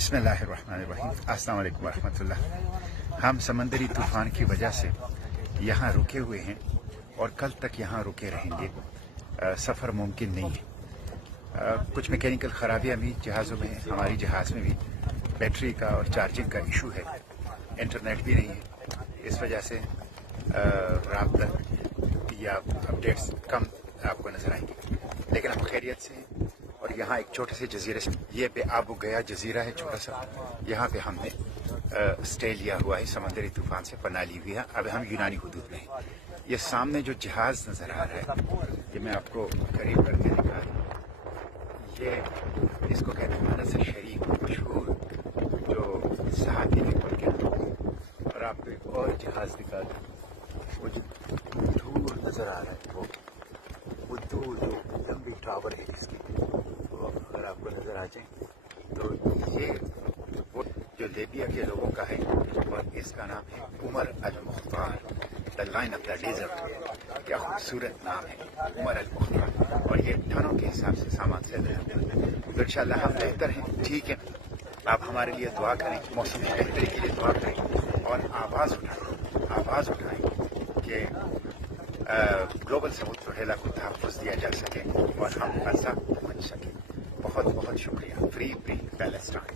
بسم اللہ الرحمن الرحیم۔ السلام علیکم ورحمۃ اللہ۔ ہم سمندری طوفان کی وجہ سے یہاں رکے ہوئے ہیں اور کل تک یہاں رکے رہیں گے۔ سفر ممکن نہیں ہے۔ کچھ میکینیکل خرابیاں بھی جہازوں میں، ہماری جہاز میں بھی بیٹری کا اور چارجنگ کا ایشو ہے، انٹرنیٹ بھی نہیں ہے، اس وجہ سے رابطہ یا اپڈیٹس کم آپ کو نظر آئیں گے، لیکن ہم خیریت سے ہیں۔ اور یہاں ایک چھوٹے سے جزیرے سے، یہ بے آب و گیا جزیرہ ہے چھوٹا سا، یہاں پہ ہم نے اسٹے لیا ہوا ہے، سمندری طوفان سے پناہ لی ہوئی ہے۔ اب ہم یونانی حدود میں ہیں۔ یہ سامنے جو جہاز نظر آ رہا ہے، یہ میں آپ کو قریب کر کے دکھا رہا ہوں، یہ اس کو کہتے ہیں انس الشریف، مشہور جو صحابی نے پڑھ کے، اور آپ کو ایک اور جہاز دکھا دیں، وہ جو دور نظر آ رہا ہے، وہ دور جو لمبی ٹاور ہے اس کی، وہ اگر آپ کو نظر آ جائیں تو یہ وہ جو لیبیا کے لوگوں کا ہے، اور اس کا نام ہے Omar al Mukhtar, the lion of the desert. کیا خوبصورت نام ہے، عمر المختار، اور یہ ٹنوں کے حساب سے سامان سے ہے۔ تو انشاءاللہ ہم بہتر ہیں، ٹھیک ہے۔ آپ ہمارے لیے دعا کریں، موسم کی بہتری کے لیے دعا کریں، اور آواز اٹھائیں کہ گلوبل ساؤتھ روہیلا کو تحفظ دیا جا سکے اور ہم ایسا پہنچ سکیں۔ بہت بہت شکریہ۔ Free Palestine.